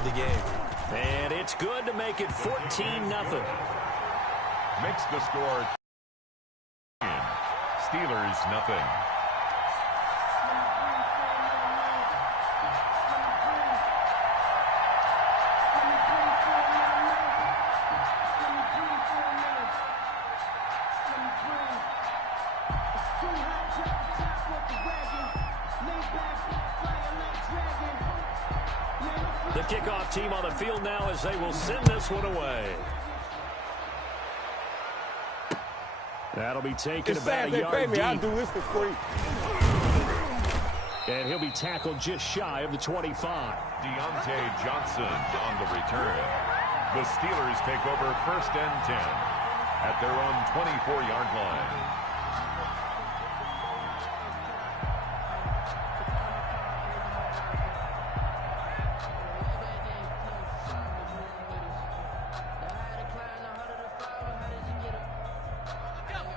of the game. And it's good to make it 14-0. Makes the score. Steelers nothing. The kickoff team on the field now as they will send this one away. That'll be taken about a yard deep. I'll do this for free. And he'll be tackled just shy of the 25. Deontay Johnson on the return. The Steelers take over 1st and 10 at their own 24-yard line.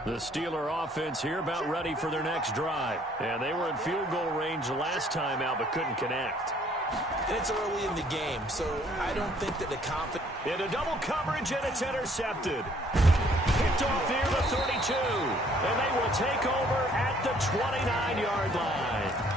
The Steeler offense here about ready for their next drive. And they were in field goal range last time out but couldn't connect. And it's early in the game, so I don't think that the confidence... Into double coverage, and it's intercepted. Picked off near the 32. And they will take over at the 29-yard line.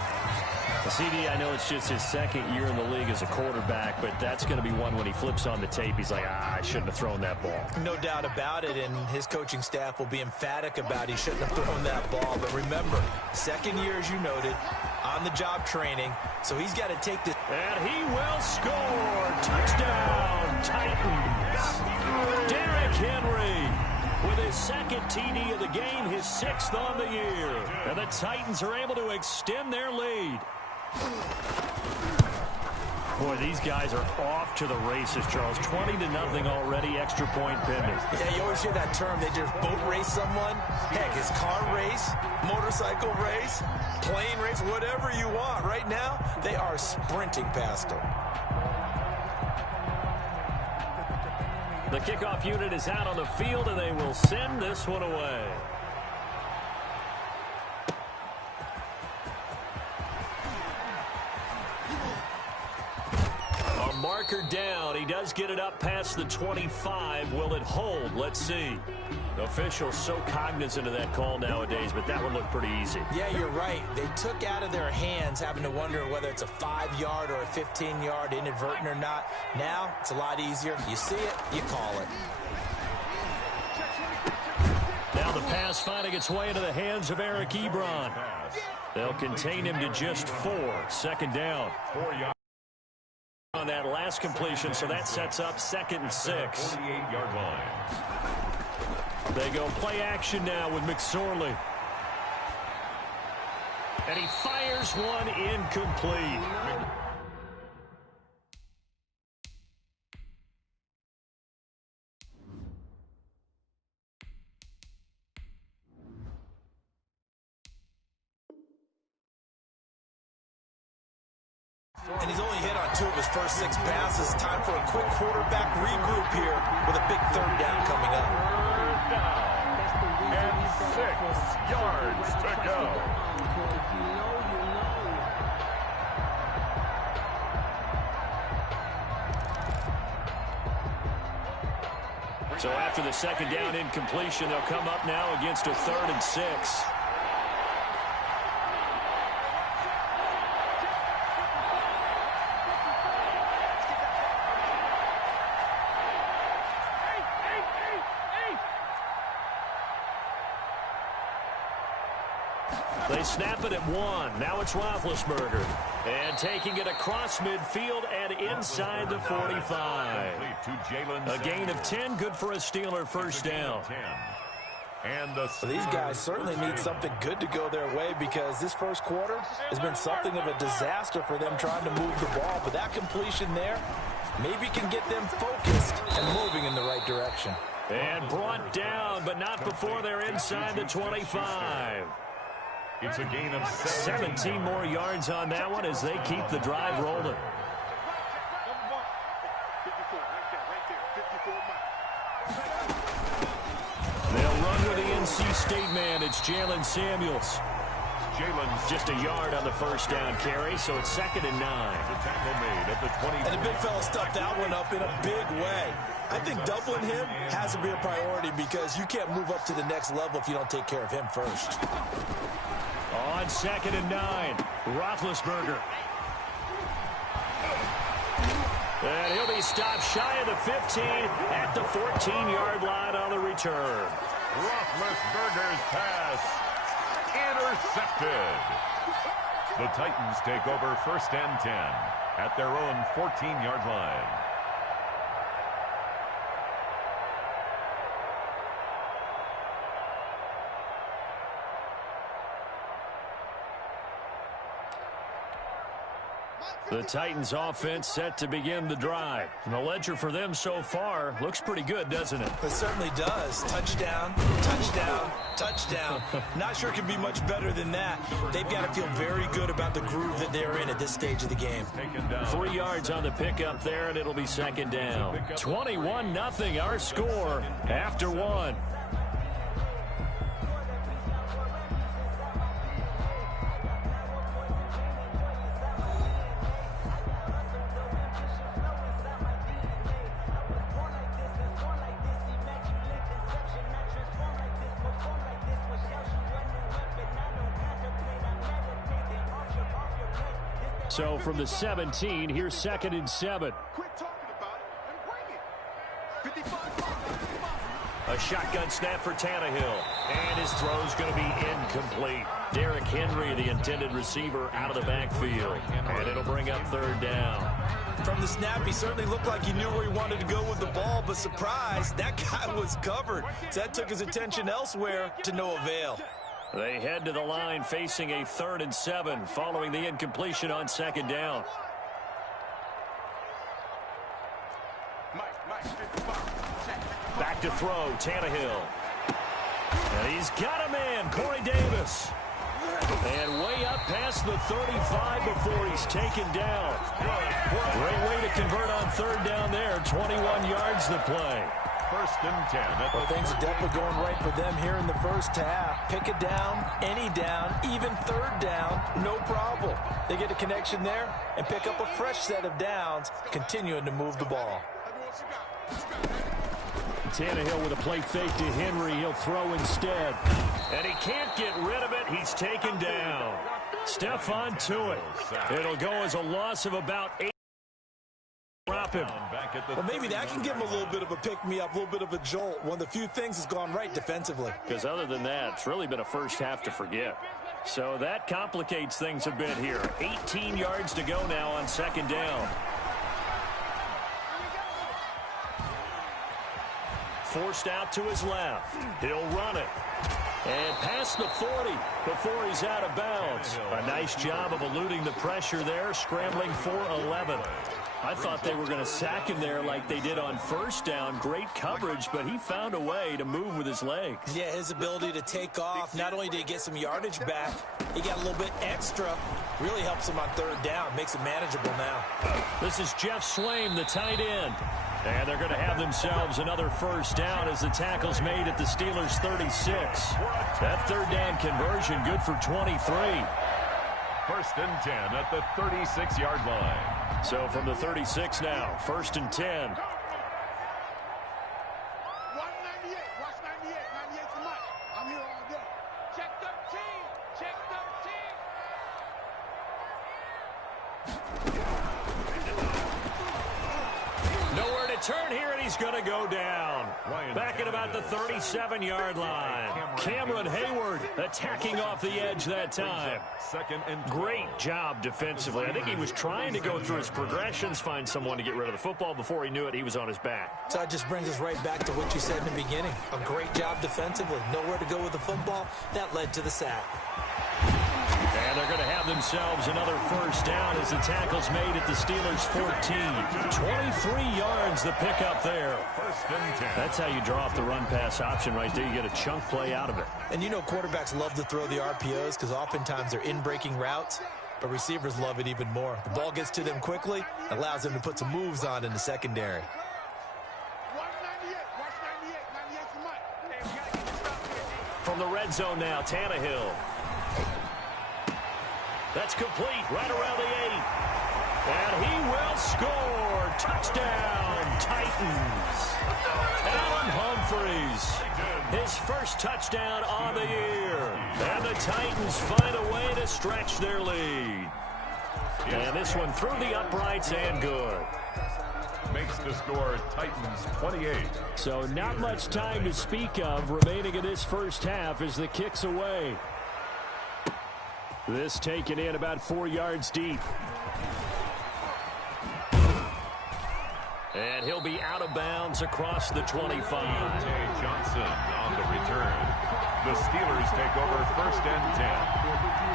CD, I know it's just his second year in the league as a quarterback, but that's going to be one when he flips on the tape. He's like, I shouldn't have thrown that ball. No doubt about it, and his coaching staff will be emphatic about he shouldn't have thrown that ball. But remember, second year, as you noted, on-the-job training, so he's got to take this. And he will score. Touchdown, Titans. Derrick Henry with his second TD of the game, his 6th on the year. And the Titans are able to extend their lead. Boy, these guys are off to the races, Charles. 20-0 already, extra point pending. Yeah, you always hear that term. They just boat race someone. Heck, it's car race, motorcycle race, plane race, whatever you want. Right now, they are sprinting past them. The kickoff unit is out on the field, and they will send this one away. Marker down. He does get it up past the 25. Will it hold? Let's see. The officials so cognizant of that call nowadays, but that would look pretty easy. Yeah, you're right. They took out of their hands having to wonder whether it's a 5-yard or a 15-yard inadvertent or not. Now, it's a lot easier. You see it, you call it. Now the pass finding its way into the hands of Eric Ebron. They'll contain him to just 4. 2nd down. 4 yards. On that last completion, so that sets up 2nd and 6. 48-yard line. They go play action now with McSorley. And he fires one incomplete. And he's only hit on 2 of his first 6 passes. Time for a quick quarterback regroup here with a big 3rd down coming up. 3rd down. And 6 yards to go. So after the 2nd down incompletion, they'll come up now against a 3rd and 6. They snap it at 1. Now it's Roethlisberger. And taking it across midfield and inside the 45. A gain of 10, good for a Steeler 1st down. So these guys certainly need something good to go their way because this first quarter has been something of a disaster for them trying to move the ball. But that completion there maybe can get them focused and moving in the right direction. And brought down, but not before they're inside the 25. It's a gain of 17 more yards on that one as they keep the drive rolling. They'll run with the NC State man. It's Jalen Samuels. Jalen. Just a yard on the first down carry, so it's 2nd and 9. The tackle made at the 20. And the big fella stuffed that one up in a big way. I think doubling him has to be a priority because you can't move up to the next level if you don't take care of him first. On 2nd and 9, Roethlisberger. And he'll be stopped shy of the 15 at the 14-yard line on the return. Roethlisberger's pass intercepted. The Titans take over 1st and 10 at their own 14-yard line. The Titans offense set to begin the drive. And the ledger for them so far looks pretty good, doesn't it? It certainly does. Touchdown, touchdown, touchdown. Not sure it can be much better than that. They've got to feel very good about the groove that they're in at this stage of the game. 3 yards on the pickup there, and it'll be 2nd down. 21-0 our score after 1. So from the 17, here's 2nd and 7. Quit talking about it and bring it. 55. A shotgun snap for Tannehill. And his throw's going to be incomplete. Derrick Henry, the intended receiver, out of the backfield. And it'll bring up 3rd down. From the snap, he certainly looked like he knew where he wanted to go with the ball, but surprise, that guy was covered. So that took his attention elsewhere to no avail. They head to the line facing a 3rd and 7 following the incompletion on 2nd down. Back to throw, Tannehill. And he's got a man, Corey Davis. And way up past the 35 before he's taken down. Great way to convert on 3rd down there. 21 yards the play. 1st and 10. Well, things are definitely going right for them here in the first half. Pick it down, any down, even 3rd down, no problem. They get a connection there and pick up a fresh set of downs, continuing to move the ball. Tannehill with a play fake to Henry. He'll throw instead. And he can't get rid of it. He's taken down. Stephon Tuitt. It'll go as a loss of about 8. Drop him. Well, maybe that can give him a little bit of a pick-me-up, a little bit of a jolt. One of the few things has gone right defensively. Because other than that, it's really been a first half to forget. So that complicates things a bit here. 18 yards to go now on 2nd down. Forced out to his left. He'll run it. And past the 40 before he's out of bounds. A nice job of eluding the pressure there, scrambling for 11. I thought they were going to sack him there like they did on 1st down. Great coverage, but he found a way to move with his legs. Yeah, his ability to take off. Not only did he get some yardage back, he got a little bit extra. Really helps him on 3rd down. Makes it manageable now. This is Jeff Swaim, the tight end. And they're going to have themselves another 1st down as the tackle's made at the Steelers' 36. That 3rd down conversion good for 23. 1st and 10 at the 36-yard line. So from the 36 now, 1st and 10. Watch 98. Watch 98. 98's the mic. I'm here all day. Check 13. Check 13. Nowhere to turn here, and he's going to go down. Back at about the 37-yard line. Cameron Hayward attacking off the edge that time. Great job defensively. I think he was trying to go through his progressions, find someone to get rid of the football. Before he knew it, he was on his back. So that just brings us right back to what you said in the beginning. A great job defensively. Nowhere to go with the football. That led to the sack. And they're going to have themselves another 1st down as the tackle's made at the Steelers' 14. 23 yards the pickup there. 1st and 10. That's how you draw up the run-pass option right there. You get a chunk play out of it. And you know quarterbacks love to throw the RPOs because oftentimes they're in-breaking routes, but receivers love it even more. The ball gets to them quickly, allows them to put some moves on in the secondary. Watch 98. Watch 98. 98's the mic. From the red zone now, Tannehill. That's complete right around the 8. And he will score. Touchdown, Titans. Alan Humphreys, his first touchdown on the year. And the Titans find a way to stretch their lead. And this one through the uprights and good. Makes the score Titans 28. So not much time to speak of remaining in this first half as the kick's away. This taken in about 4 yards deep. And he'll be out of bounds across the 25. Deontay Johnson on the return. The Steelers take over 1st and 10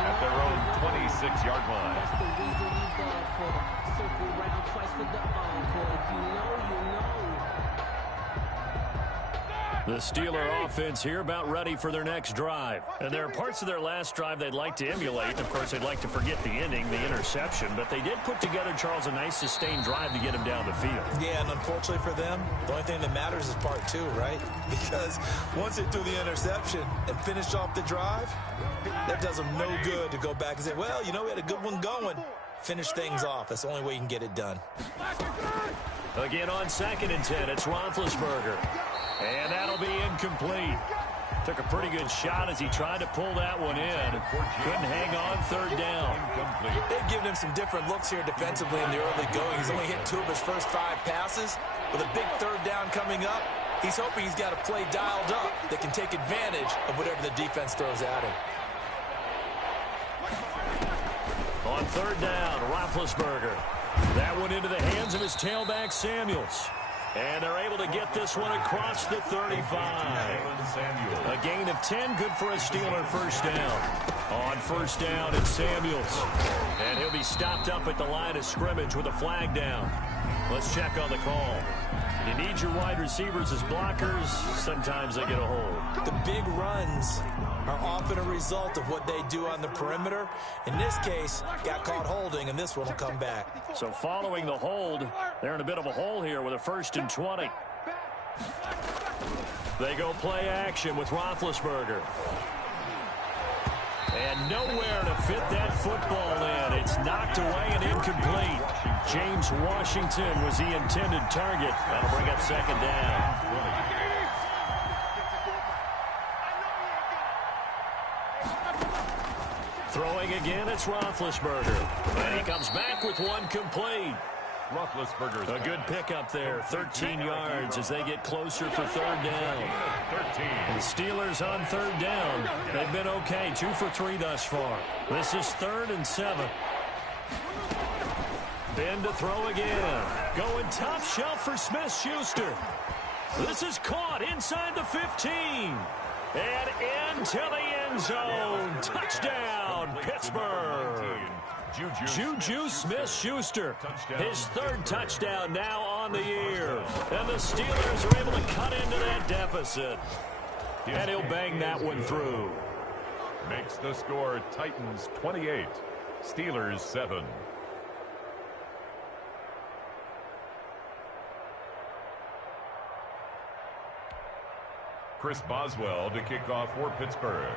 at their own 26-yard line. The Steeler offense here about ready for their next drive. And there are parts of their last drive they'd like to emulate. Of course, they'd like to forget the ending, the interception. But they did put together, Charles, a nice sustained drive to get him down the field. Yeah, and unfortunately for them, the only thing that matters is part 2, right? Because once they threw the interception and finished off the drive, that does them no good to go back and say, well, you know, we had a good one going. Finish things off. That's the only way you can get it done. Again on 2nd and 10, it's Roethlisberger. And that'll be incomplete. Took a pretty good shot as he tried to pull that one in. Couldn't hang on 3rd down. They've given him some different looks here defensively in the early going. He's only hit 2 of his first 5 passes. With a big 3rd down coming up, he's hoping he's got a play dialed up that can take advantage of whatever the defense throws at him. On 3rd down, Roethlisberger. That one into the hands of his tailback, Samuels. And they're able to get this one across the 35. A gain of 10, good for a Steeler 1st down. On 1st down, it's Samuels. And he'll be stopped up at the line of scrimmage with a flag down. Let's check on the call. You need your wide receivers as blockers. Sometimes they get a hold. The big runs are often a result of what they do on the perimeter. In this case, got caught holding, and this one will come back. So following the hold, they're in a bit of a hole here with a 1st and 20. They go play action with Roethlisberger. And nowhere to fit that football in. It's knocked away and incomplete. James Washington was the intended target. That'll bring up 2nd down. Throwing again, it's Roethlisberger. And he comes back with one complete. Roethlisberger's a good pickup there, 13 yards as they get closer for 3rd down. The Steelers on 3rd down. They've been okay, 2 for 3 thus far. This is 3rd and 7. Ben to throw again. Going top shelf for Smith-Schuster. This is caught inside the 15. And into the end zone. Touchdown, Pittsburgh. Juju Smith-Schuster, his 3rd touchdown now on the year. And the Steelers are able to cut into that deficit. And he'll bang that one through. Makes the score Titans 28, Steelers 7. Chris Boswell to kick off for Pittsburgh.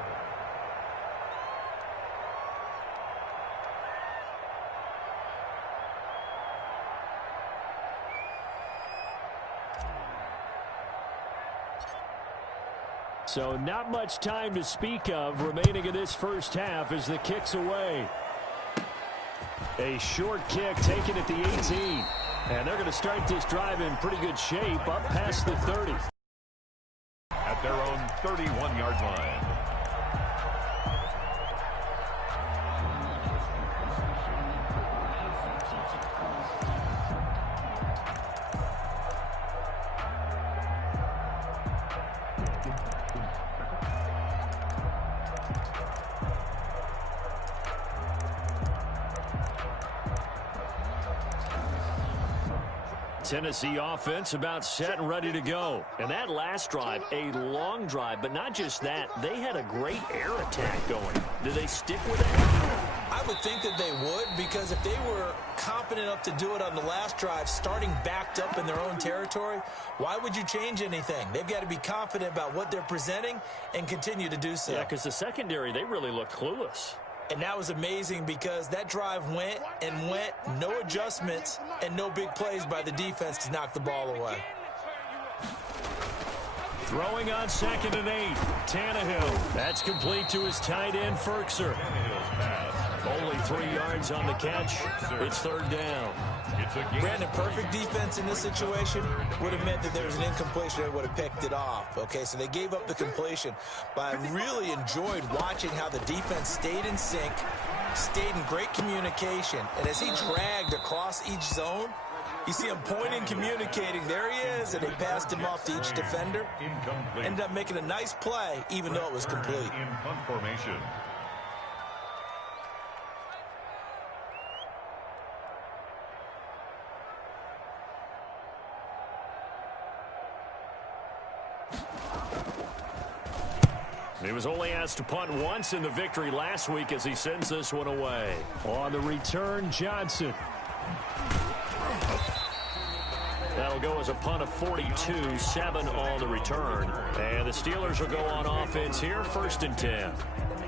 So not much time to speak of remaining in this first half as the kick's away. A short kick taken at the 18. And they're going to start this drive in pretty good shape up past the 30. At their own 31-yard line. Tennessee offense about set and ready to go. And that last drive, a long drive, but not just that, they had a great air attack going. Do they stick with that? I would think that they would, because if they were confident enough to do it on the last drive, starting backed up in their own territory, why would you change anything? They've got to be confident about what they're presenting and continue to do so. Yeah, because the secondary, they really looked clueless. And that was amazing because that drive went and went, no adjustments and no big plays by the defense to knock the ball away. Throwing on 2nd and 8. Tannehill. That's complete to his tight end, Firkser. Only 3 yards on the catch. It's 3rd down. Brandon, perfect defense in this situation would have meant that there was an incompletion that would have picked it off. Okay, so they gave up the completion. But I really enjoyed watching how the defense stayed in sync, stayed in great communication. And as he dragged across each zone, you see him pointing, communicating. There he is, and they passed him off to each defender. Ended up making a nice play, even though it was complete. In punt formation. He was only asked to punt once in the victory last week as he sends this one away. On the return, Johnson. That'll go as a punt of 42, 7 on the return. And the Steelers will go on offense here, 1st and 10.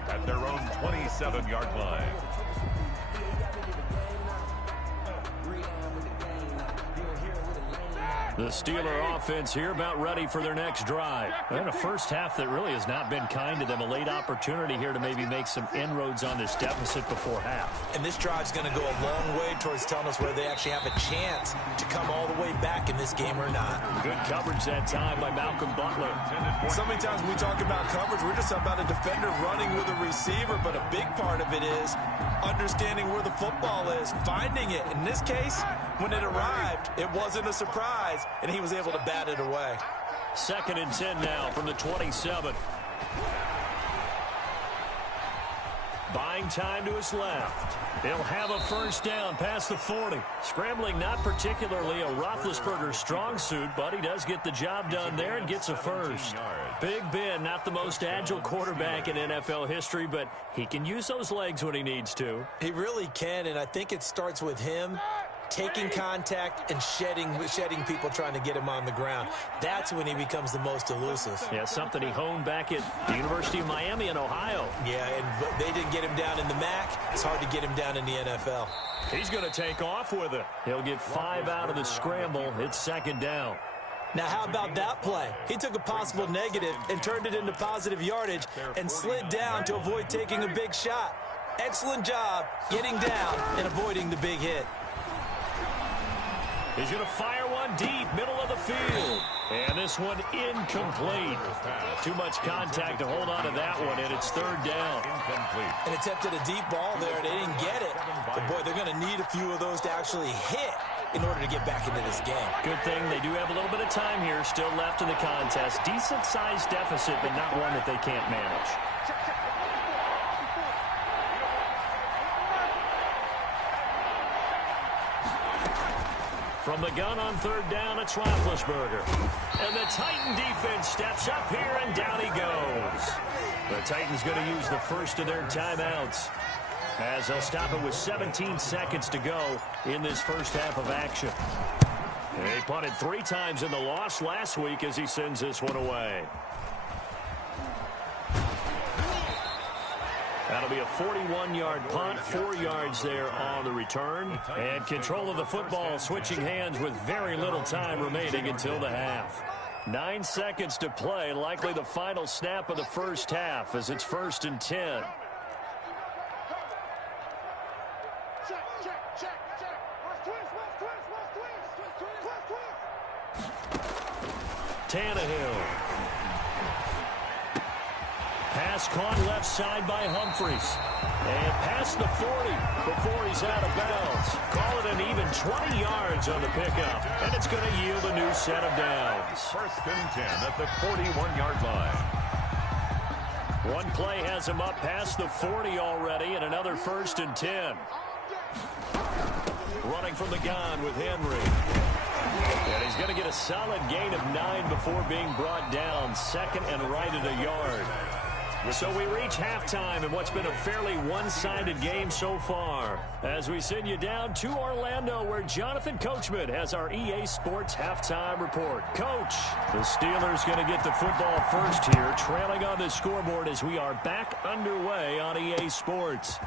At their own 27-yard line. The Steeler offense here about ready for their next drive. And a first half that really has not been kind to them. A late opportunity here to maybe make some inroads on this deficit before half. And this drive's going to go a long way towards telling us whether they actually have a chance to come all the way back in this game or not. Good coverage that time by Malcolm Butler. So many times when we talk about coverage, we're just about a defender running with a receiver, but a big part of it is understanding where the football is, finding it. In this case, when it arrived, it wasn't a surprise, and he was able to bat it away. 2nd and 10 now from the 27. Buying time to his left. He'll have a first down past the 40. Scrambling not particularly a Roethlisberger strong suit, but he does get the job done there and gets a first. Big Ben, not the most agile quarterback in NFL history, but he can use those legs when he needs to. He really can, and I think it starts with him taking contact and shedding people trying to get him on the ground. That's when he becomes the most elusive. Yeah, something he honed back at the University of Miami in Ohio. Yeah, and they didn't get him down in the MAC. It's hard to get him down in the NFL. He's going to take off with it. He'll get 5 out of the scramble. It's 2nd down. Now, how about that play? He took a possible negative and turned it into positive yardage and slid down to avoid taking a big shot. Excellent job getting down and avoiding the big hit. He's going to fire one deep, middle of the field. And this one incomplete. Too much contact to hold on to that one, and it's 3rd down. Incomplete. And attempted a deep ball there. They didn't get it. But, boy, they're going to need a few of those to actually hit in order to get back into this game. Good thing they do have a little bit of time here still left in the contest. Decent-sized deficit, but not one that they can't manage. From the gun on 3rd down, it's Roethlisberger. And the Titan defense steps up here, and down he goes. The Titans going to use the first of their timeouts as they'll stop it with 17 seconds to go in this first half of action. He punted 3 times in the loss last week as he sends this one away. That'll be a 41-yard punt, 4 yards there on the return. And control of the football switching hands with very little time remaining until the half. 9 seconds to play, likely the final snap of the first half as it's 1st and 10. Tannehill. Pass caught left side by Humphries. And past the 40 before he's out of bounds. Call it an even 20 yards on the pickup. And it's going to yield a new set of downs. 1st and 10 at the 41-yard line. One play has him up past the 40 already, and another 1st and 10. Running from the gun with Henry. And he's going to get a solid gain of 9 before being brought down. 2nd and right at a yard. So we reach halftime in what's been a fairly one-sided game so far. As we send you down to Orlando, where Jonathan Coachman has our EA Sports halftime report. Coach, the Steelers going to get the football first here, trailing on the scoreboard as we are back underway on EA Sports.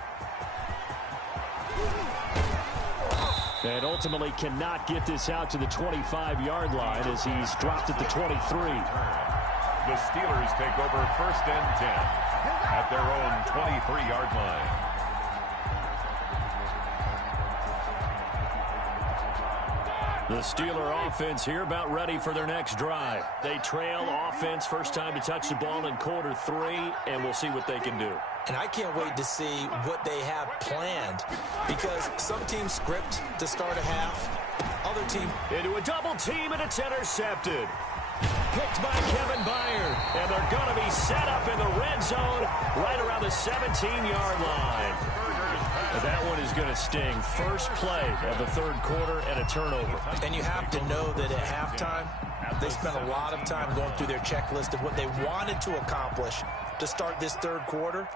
And ultimately cannot get this out to the 25-yard line as he's dropped at the 23. The Steelers take over 1st and 10 at their own 23-yard line. The Steeler offense here about ready for their next drive. They trail offense, first time to touch the ball in quarter 3, and we'll see what they can do. And I can't wait to see what they have planned, because some teams script to start a half. Other teams into a double team, and it's intercepted. Picked by Kevin Byard, and they're going to be set up in the red zone right around the 17-yard line. That one is going to sting. First play of the third quarter and a turnover. And you have to know that at halftime, they spent a lot of time going through their checklist of what they wanted to accomplish to start this third quarter.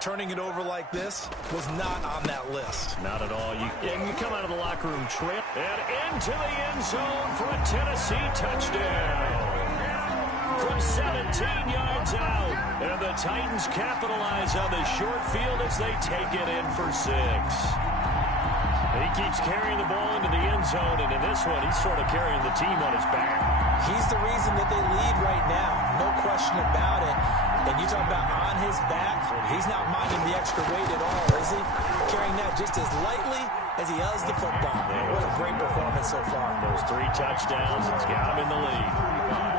Turning it over like this was not on that list. Not at all. And you come out of the locker room trip and into the end zone for a Tennessee touchdown. From 17 yards out. And the Titans capitalize on the short field as they take it in for 6. He keeps carrying the ball into the end zone, and in this one, he's sort of carrying the team on his back. He's the reason that they lead right now. No question about it. And you talk about on his back, he's not minding the extra weight at all, is he? Carrying that just as lightly as he does the football. What a great performance so far. Those 3 touchdowns, it's got him in the lead.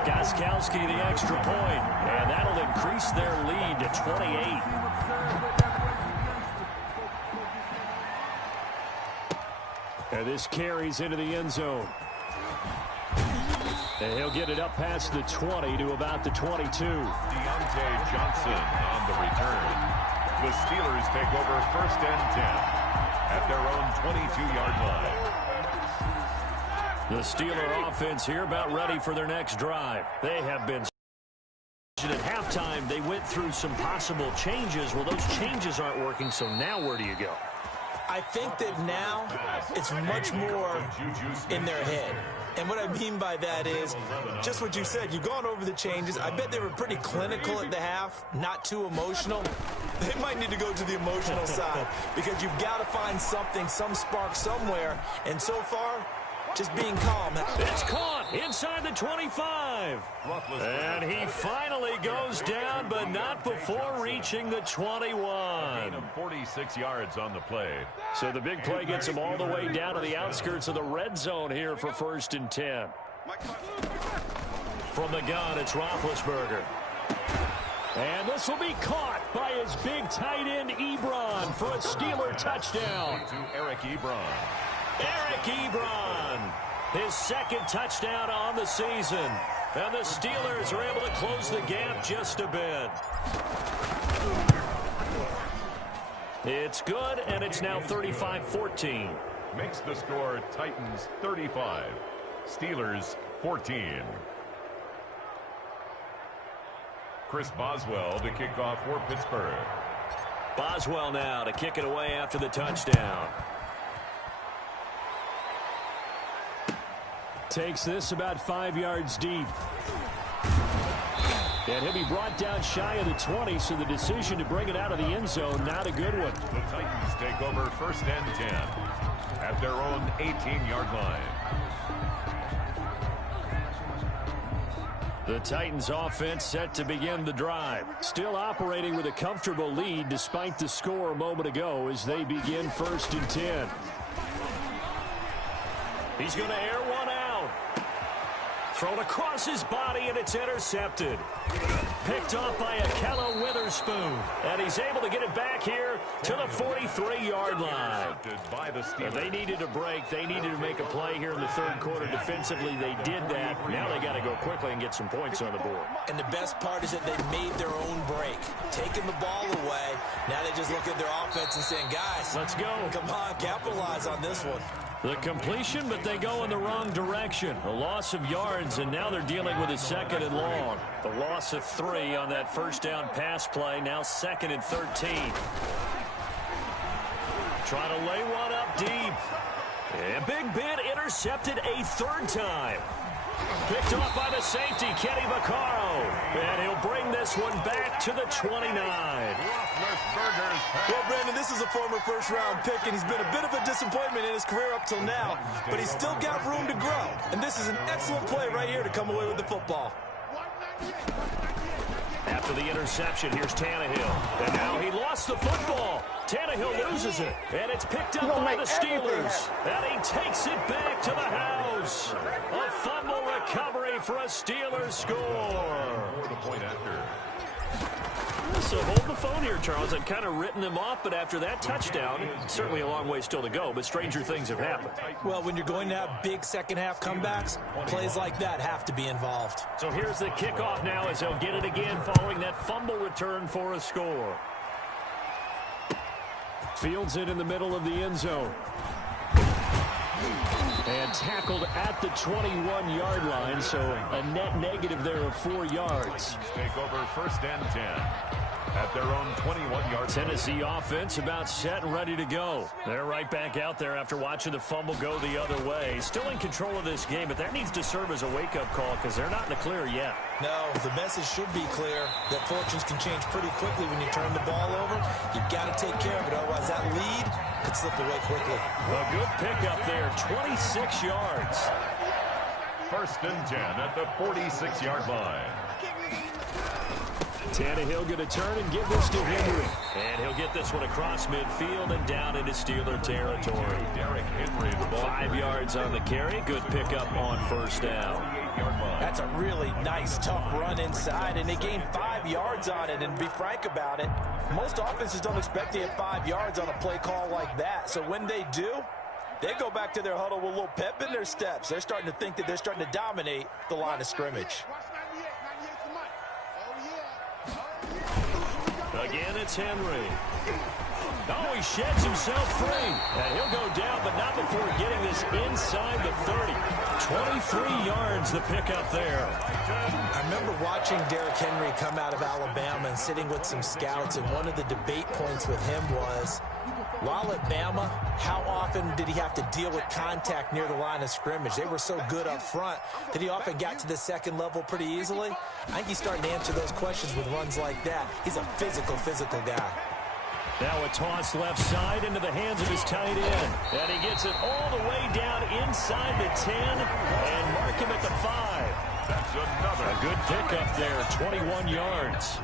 Gostkowski the extra point, and that'll increase their lead to 28. And this carries into the end zone. And he'll get it up past the 20 to about the 22. Deontay Johnson on the return. The Steelers take over 1st and 10 at their own 22-yard line. The Steeler offense here about ready for their next drive. They have been at halftime. They went through some possible changes. Well, those changes aren't working, so now where do you go? I think that now it's much more in their head. And what I mean by that is just what you said. You've gone over the changes. I bet they were pretty clinical at the half, not too emotional. They might need to go to the emotional side because you've got to find something, some spark somewhere. And so far, just being calm. It's caught inside the 25. And he finally goes down, but not before reaching the 21. 46 yards on the play. So the big play gets him all the way down to the outskirts of the red zone here for 1st and 10. From the gun, it's Roethlisberger. And this will be caught by his big tight end, Ebron, for a Steeler touchdown. To Eric Ebron. Eric Ebron, his 2nd touchdown on the season. And the Steelers are able to close the gap just a bit. It's good, and it's now 35-14. Makes the score Titans 35, Steelers 14. Chris Boswell to kick off for Pittsburgh. Boswell now to kick it away after the touchdown. Takes this about 5 yards deep. And he'll be brought down shy of the 20, so the decision to bring it out of the end zone, not a good one. The Titans take over 1st and 10 at their own 18-yard line. The Titans offense set to begin the drive. Still operating with a comfortable lead despite the score a moment ago as they begin 1st and 10. He's going to air one out. Thrown across his body, and it's intercepted. Picked off by Ahkello Witherspoon. And he's able to get it back here to the 43-yard line. By the Steelers. They needed a break. They needed to make a play here in the third quarter defensively. They did that. Now they got to go quickly and get some points on the board. And the best part is that they made their own break. Taking the ball away. Now they just look at their offense and saying, guys, let's go. Come on, capitalize on this one. The completion, but they go in the wrong direction. A loss of yards, and now they're dealing with a 2nd and long. The loss of 3 on that first down pass play, now 2nd and 13. Trying to lay one up deep. And Big Ben intercepted a 3rd time. Picked off by the safety, Kenny Vaccaro. And he'll bring this one back to the 29. Well, Brandon, this is a former first-round pick, and he's been a bit of a disappointment in his career up till now, but he's still got room to grow. And this is an excellent play right here to come away with the football. After the interception, here's Tannehill. And now he lost the football. Tannehill loses it. And it's picked up by the Steelers. And he takes it back to the house. A fumble recovery for a Steelers score. For the point after. So hold the phone here, Charles. I'd kind of written them off, but after that touchdown, certainly a long way still to go, but stranger things have happened. Well, when you're going to have big second-half comebacks, plays like that have to be involved. So here's the kickoff now as they'll get it again following that fumble return for a score. Fields it in the middle of the end zone. And tackled at the 21-yard line, so a net negative there of 4 yards. Take over 1st and 10 at their own 21-yard. Tennessee offense about set and ready to go. They're right back out there after watching the fumble go the other way. Still in control of this game, but that needs to serve as a wake-up call because they're not in the clear yet. No, the message should be clear that fortunes can change pretty quickly when you turn the ball over. You've got to take care of it, otherwise that lead could slip away quickly. A good pickup there, 26 yards. 1st and 10 at the 46-yard line. Tannehill going to turn and give this to Henry. And he'll get this one across midfield and down into Steeler territory. Derrick Henry, the ball. 5 yards on the carry. Good pickup on 1st down. That's a really nice, tough run inside, and they gained 5 yards on it. And to be frank about it, most offenses don't expect to get 5 yards on a play call like that. So when they do, they go back to their huddle with a little pep in their steps. They're starting to think that they're starting to dominate the line of scrimmage. Again, it's Henry. Oh, he sheds himself free. And he'll go down, but not before getting this inside the 30. 23 yards the pickup there. I remember watching Derrick Henry come out of Alabama and sitting with some scouts, and one of the debate points with him was, while at Bama, how often did he have to deal with contact near the line of scrimmage? They were so good up front that he often got to the second level pretty easily. I think he's starting to answer those questions with runs like that. He's a physical guy. Now a toss left side into the hands of his tight end. And he gets it all the way down inside the 10 and mark him at the 5. That's another. A good pickup there, 21 yards.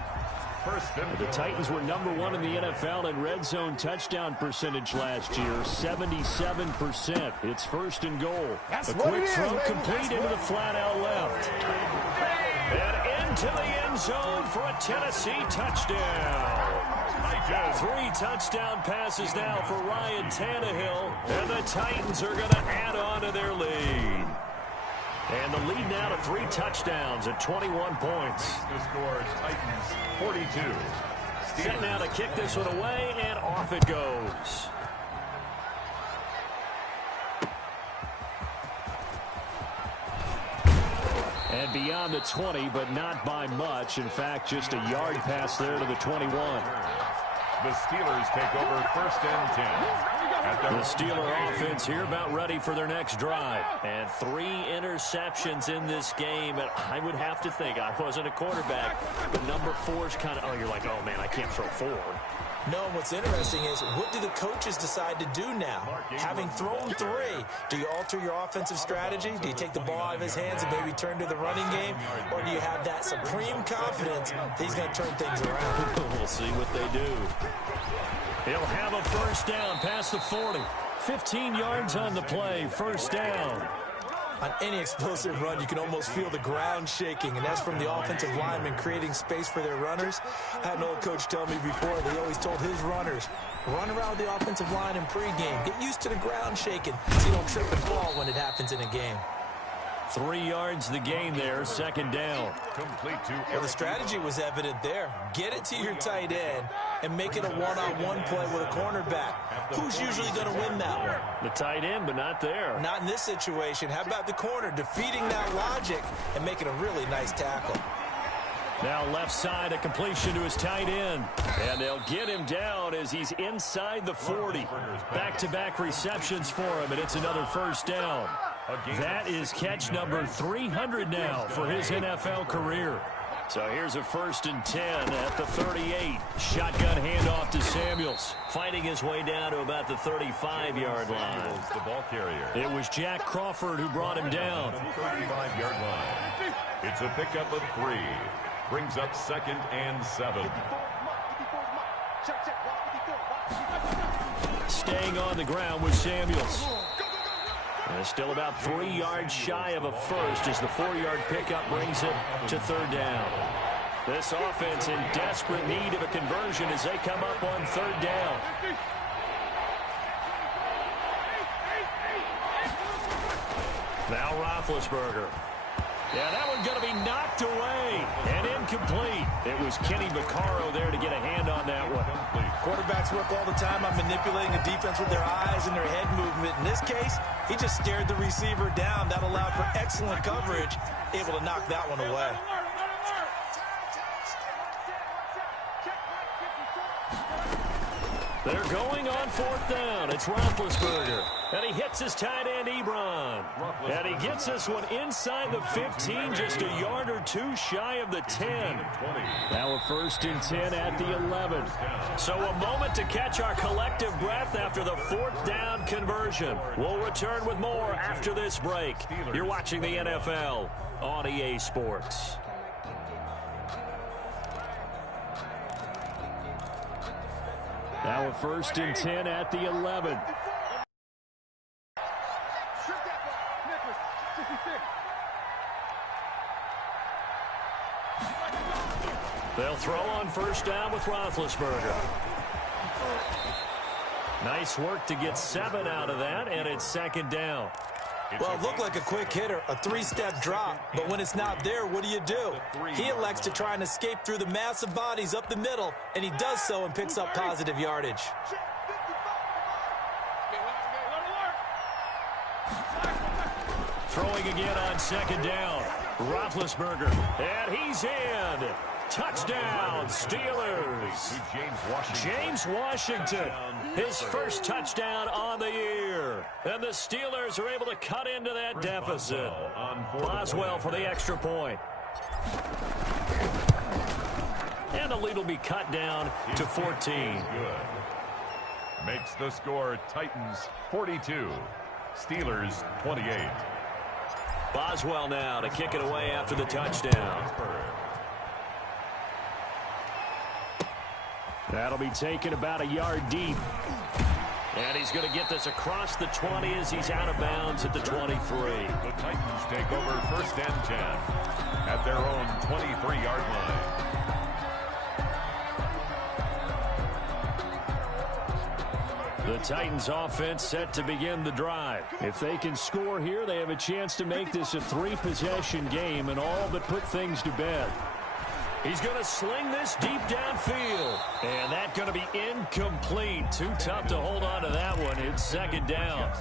The Titans were #1 in the NFL in red zone touchdown percentage last year, 77%. It's 1st and goal. A quick throw complete into the flat out left. And into the end zone for a Tennessee touchdown. 3 touchdown passes now for Ryan Tannehill. And the Titans are going to add on to their lead. And the lead now to 3 touchdowns at 21 points. The score, Titans 42. Set now to kick this one away, and off it goes. And beyond the 20, but not by much. In fact, just a yard pass there to the 21. The Steelers take over 1st and 10. The Steeler offense here about ready for their next drive. And 3 interceptions in this game. And I would have to think, I wasn't a quarterback, but number 4 is kind of, oh, you're like, oh, man, I can't throw 4. No, and what's interesting is, what do the coaches decide to do now? Having thrown 3, do you alter your offensive strategy? Do you take the ball out of his hands and maybe turn to the running game? Or do you have that supreme confidence that he's going to turn things around? We'll see what they do. He'll have a 1st down past the 40. 15 yards on the play, 1st down. On any explosive run, you can almost feel the ground shaking, and that's from the offensive linemen creating space for their runners. I had an old coach tell me before, they always told his runners, run around the offensive line in pregame. Get used to the ground shaking so you don't trip and fall when it happens in a game. 3 yards the gain there, 2nd down. Complete to Well, the strategy was evident there. Get it to your tight end, and make it a one-on-one play with a cornerback. Who's usually going to win that one? The tight end, but not there. Not in this situation. How about the corner defeating that logic and making a really nice tackle? Now left side, a completion to his tight end. And they'll get him down as he's inside the 40. Back-to-back receptions for him, and it's another first down. That is catch number 300 now for his NFL career. So here's a 1st and 10 at the 38. Shotgun handoff to Samuels. Fighting his way down to about the 35-yard line. The ball carrier. It was Jack Crawford who brought him down. 35-yard line. It's a pickup of 3. Brings up 2nd and 7. Staying on the ground with Samuels. And still about 3 yards shy of a first as the 4-yard pickup brings it to 3rd down. This offense in desperate need of a conversion as they come up on 3rd down. Now Roethlisberger. Yeah, that one's going to be knocked away and incomplete. It was Kenny Vaccaro there to get a hand on that one. Quarterbacks work all the time on manipulating the defense with their eyes and their head movement. In this case, he just stared the receiver down. That allowed for excellent coverage, able to knock that one away. They're going on 4th down. It's Roethlisberger. And he hits his tight end, Ebron. And he gets this one inside the 15, just a yard or 2 shy of the 10. Now a 1st and 10 at the 11. So a moment to catch our collective breath after the 4th down conversion. We'll return with more after this break. You're watching the NFL on EA Sports. Now a 1st and 10 at the 11. They'll throw on 1st down with Roethlisberger. Nice work to get 7 out of that, and it's 2nd down. Well, it looked like a quick hitter, a 3-step drop, but when it's not there, what do? He elects to try and escape through the massive bodies up the middle, and he does so and picks up positive yardage. Throwing again on 2nd down. Roethlisberger, and he's in. Touchdown, Steelers. James Washington, his first touchdown on the year. And the Steelers are able to cut into that deficit. Boswell for the extra point. And the lead will be cut down to 14. Makes the score Titans 42, Steelers 28. Boswell now to kick it away after the touchdown. That'll be taken about a yard deep. And he's going to get this across the 20 as he's out of bounds at the 23. The Titans take over 1st and 10 at their own 23-yard line. The Titans offense set to begin the drive. If they can score here, they have a chance to make this a 3-possession game and all but put things to bed. He's going to sling this deep downfield. And that's going to be incomplete. Too tough to hold on to that one. It's 2nd down.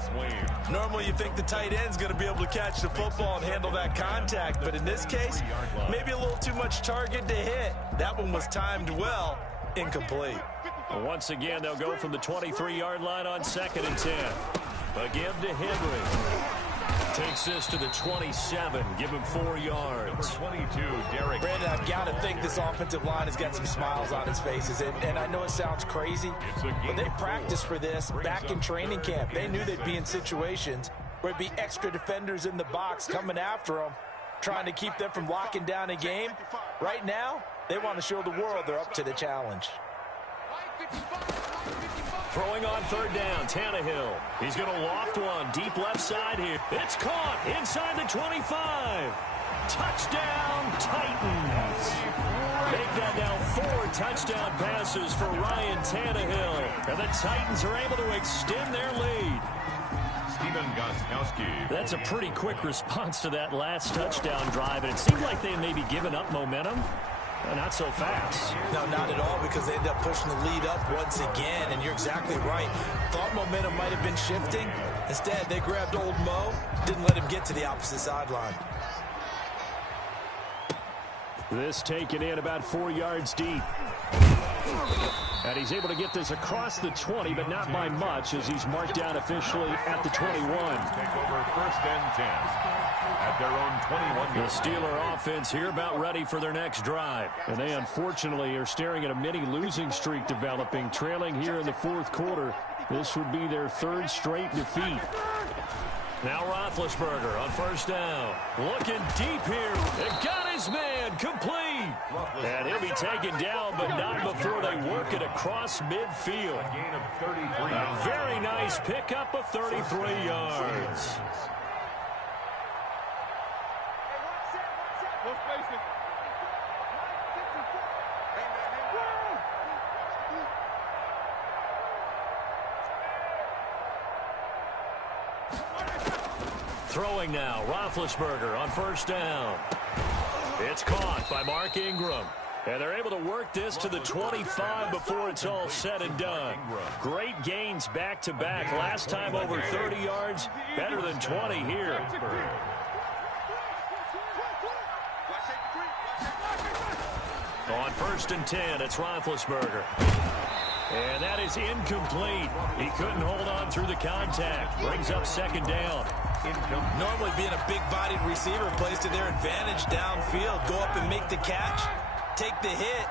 Normally you think the tight end's going to be able to catch the football and handle that contact. But in this case, maybe a little too much target to hit. That one was timed well. Incomplete. Once again, they'll go from the 23-yard line on 2nd and 10. Again to Henry. Takes this to the 27. Give him 4 yards. 22, Derek. Brandon, I've got to think this offensive line has got some smiles on its faces. And I know it sounds crazy, but they practiced for this back in training camp. They knew they'd be in situations where it'd be extra defenders in the box coming after them, trying to keep them from locking down a game. Right now, they want to show the world they're up to the challenge. Throwing on 3rd down, Tannehill. He's going to loft one deep left side here. It's caught inside the 25. Touchdown, Titans. Make that now 4 touchdown passes for Ryan Tannehill. And the Titans are able to extend their lead. Stephen Gostkowski. That's a pretty quick response to that last touchdown drive. And it seemed like they had maybe given up momentum. Not so fast. No, not at all, because they end up pushing the lead up once again, and you're exactly right. Thought momentum might have been shifting. Instead, they grabbed old Mo, didn't let him get to the opposite sideline. This taken in about 4 yards deep. And he's able to get this across the 20, but not by much, as he's marked down officially at the 21. Take over 1st and 10 at their own 21. The Steeler offense here about ready for their next drive. And they unfortunately are staring at a mini losing streak developing, trailing here in the 4th quarter. This would be their 3rd straight defeat. Now Roethlisberger on 1st down. Looking deep here. It got his man complete. And he'll be taken down, but not before they work it across midfield. A gain of 33. A very nice pickup of 33 yards. Throwing now, Roethlisberger on 1st down. It's caught by Mark Ingram. And they're able to work this to the 25 before it's all said and done. Great gains back-to-back. Last time over 30 yards, better than 20 here. On 1st and 10, it's Roethlisberger. And that is incomplete. He couldn't hold on through the contact. Brings up 2nd down. Normally being a big-bodied receiver plays to their advantage downfield. Go up and make the catch, take the hit,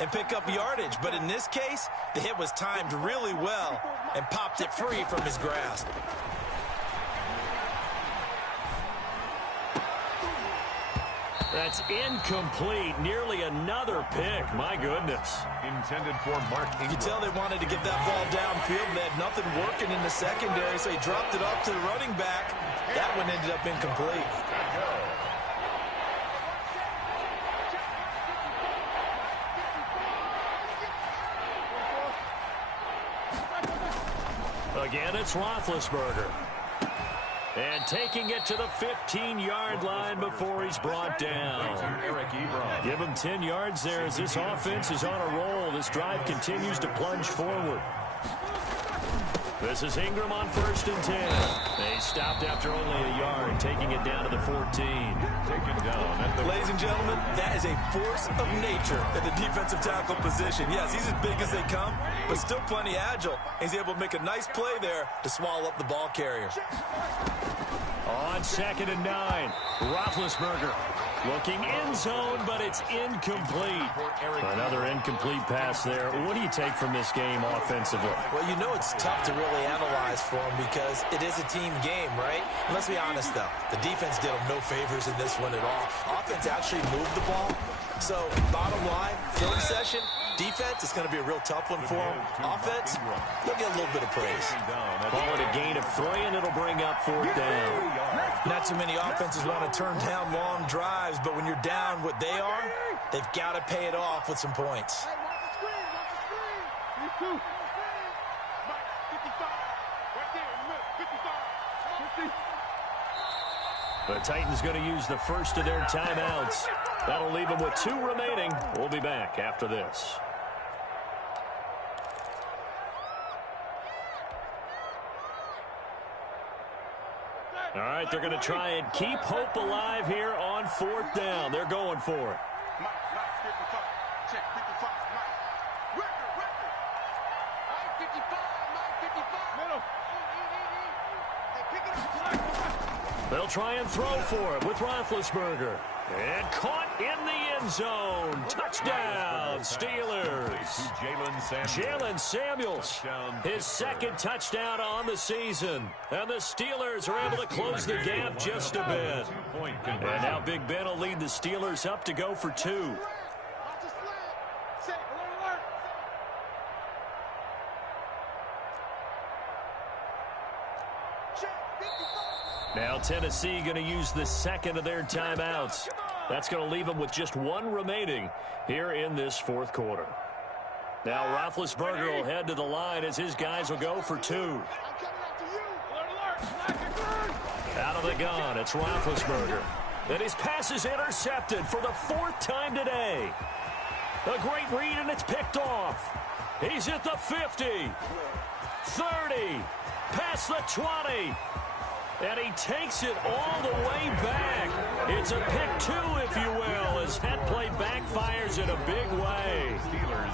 and pick up yardage. But in this case, the hit was timed really well and popped it free from his grasp. That's incomplete. Nearly another pick. My goodness. Intended for Mark Ingram. You tell they wanted to get that ball downfield. They had nothing working in the secondary, so he dropped it off to the running back. That one ended up incomplete. Again, it's Roethlisberger. And taking it to the 15-yard line before he's brought down. Give him 10 yards there as this offense is on a roll. This drive continues to plunge forward. This is Ingram on 1st and 10. They stopped after only a yard, taking it down to the 14. Taken down at the... Ladies and gentlemen, that is a force of nature at the defensive tackle position. Yes, he's as big as they come, but still plenty agile. He's able to make a nice play there to swallow up the ball carrier. On 2nd and 9, Roethlisberger looking end zone, but it's incomplete. Another incomplete pass there. What do you take from this game offensively? Well, you know it's tough to really analyze for him because it is a team game, right? And let's be honest, though. The defense did them no favors in this one at all. Offense actually moved the ball. So, bottom line, film session, defense is going to be a real tough one for them. Offense, they'll get a little bit of praise. Ball at a gain of 3, and it'll bring up 4th down. Not too many offenses want to turn down long drives, but when you're down what they are, they've got to pay it off with some points. The Titans going to use the first of their timeouts. That'll leave them with 2 remaining. We'll be back after this. All right, they're going to try and keep hope alive here on 4th down. They're going for it. They'll try and throw for it with Roethlisberger. And caught in the end zone. Touchdown, Steelers. Jalen Samuels, his 2nd touchdown on the season. And the Steelers are able to close the gap just a bit. And now Big Ben will lead the Steelers up to go for 2. Now Tennessee going to use the 2nd of their timeouts. That's going to leave them with just 1 remaining here in this 4th quarter. Now Roethlisberger will head to the line as his guys will go for 2. Out of the gun, it's Roethlisberger. And his pass is intercepted for the 4th time today. A great read, and it's picked off. He's at the 50, 30, past the 20. And he takes it all the way back. It's a pick two, if you will, as that play backfires in a big way. Steelers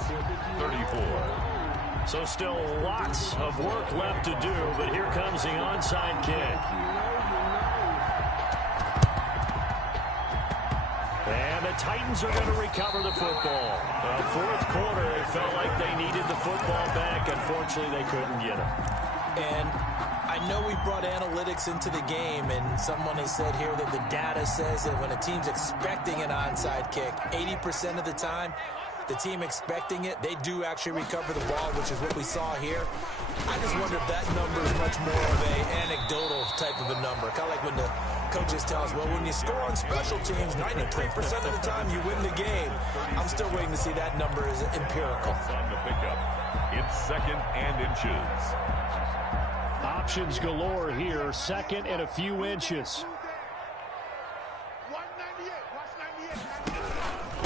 34. So still lots of work left to do, but here comes the onside kick. And the Titans are going to recover the football. The fourth quarter, it felt like they needed the football back. Unfortunately, they couldn't get it. And I know we brought analytics into the game, and someone has said here that the data says that when a team's expecting an onside kick, 80% of the time, the team expecting it, they do actually recover the ball, which is what we saw here. I just wonder if that number is much more of an anecdotal type of a number. Kind of like when the coaches tell us, well, when you score on special teams, 93% of the time you win the game. I'm still waiting to see that number is empirical. On the pickup, it's 2nd and inches. Options galore here, 2nd and a few inches. 198. Watch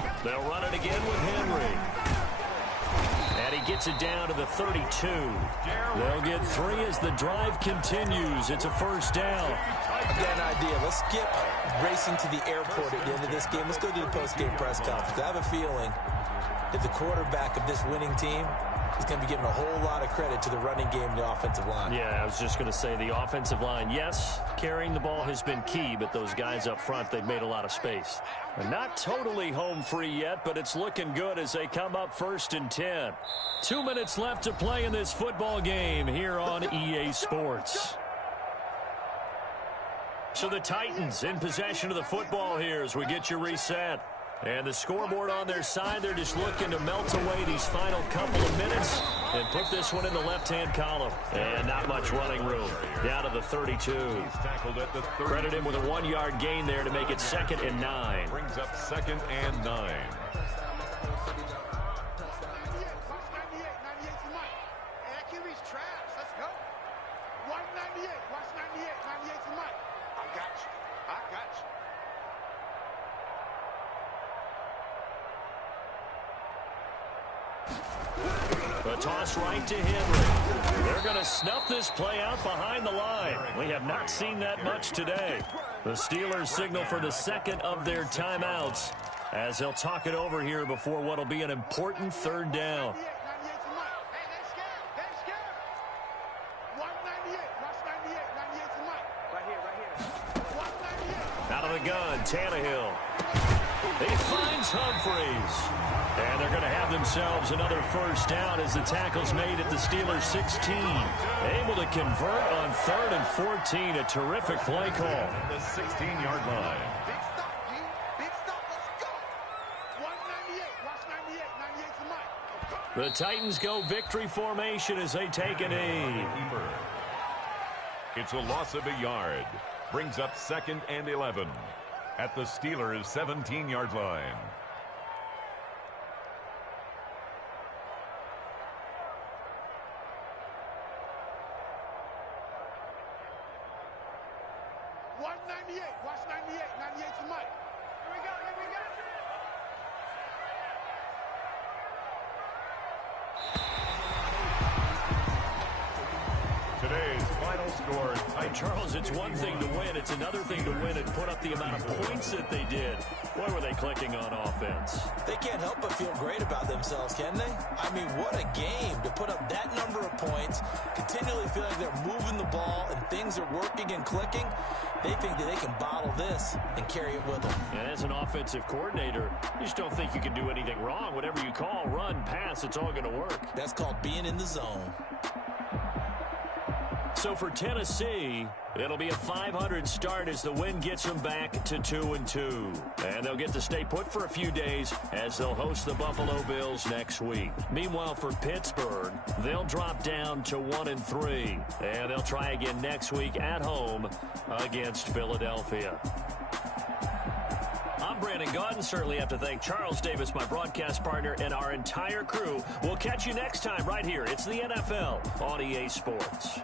98. They'll run it again with Henry. And he gets it down to the 32. They'll get 3 as the drive continues. It's a first down. I've got an idea. Let's skip racing to the airport at the end of this game. Let's go to the post-game press conference. I have a feeling that the quarterback of this winning team is going to be giving a whole lot of credit to the running game and the offensive line. Yeah, I was just going to say the offensive line, yes, carrying the ball has been key, but those guys up front, they've made a lot of space. They're not totally home free yet, but it's looking good as they come up 1st and 10. 2 minutes left to play in this football game here on EA Sports. So the Titans in possession of the football here as we get you reset. And the scoreboard on their side, they're just looking to melt away these final couple of minutes and put this one in the left-hand column. And not much running room. Down to the 32. He's tackled at the 30. Credit him with a 1-yard gain there to make it 2nd and 9. Brings up 2nd and 9. Watch 98. 98 to Mike. Hey, that QB's trash. Let's go. 198. Watch 98. 98 to Mike. I got you. I got you. A toss right to Henry. They're going to snuff this play out behind the line. We have not seen that much today. The Steelers signal for the 2nd of their timeouts as they'll talk it over here before what will be an important 3rd down. 98 to Mike. Hey, they're scared. They're scared. 198. Watch 98. 98 to Mike. Right here. 198. Out of the gun, Tannehill. He finds Humphreys. And they're going to have themselves another first down as the tackle's made at the Steelers' 16. Able to convert on 3rd and 14. A terrific play call. The 16-yard line. Big stop, G. Big stop. Let's go. 198. Watch 98. 98 to Mike. The Titans go victory formation as they take a knee. It's a loss of a yard. Brings up 2nd and 11 at the Steelers' 17-yard line. Watch 98. 98 to Mike. Here we go. Here we go. Today's final score. Charles, it's one thing to win. It's another thing to win and put up the amount of points that they did. Boy, were they clicking on offense. They can't help but feel great about themselves, can they? I mean, what a game to put up that number of points, continually feel like they're moving the ball and things are working and clicking. They think that they can bottle this and carry it with them. And as an offensive coordinator, you just don't think you can do anything wrong. Whatever you call, run, pass, it's all going to work. That's called being in the zone. So for Tennessee, it'll be a 500 start as the win gets them back to 2-2. And they'll get to stay put for a few days as they'll host the Buffalo Bills next week. Meanwhile, for Pittsburgh, they'll drop down to 1-3. And they'll try again next week at home against Philadelphia. I'm Brandon Gaudin. Certainly have to thank Charles Davis, my broadcast partner, and our entire crew. We'll catch you next time right here. It's the NFL on EA Sports.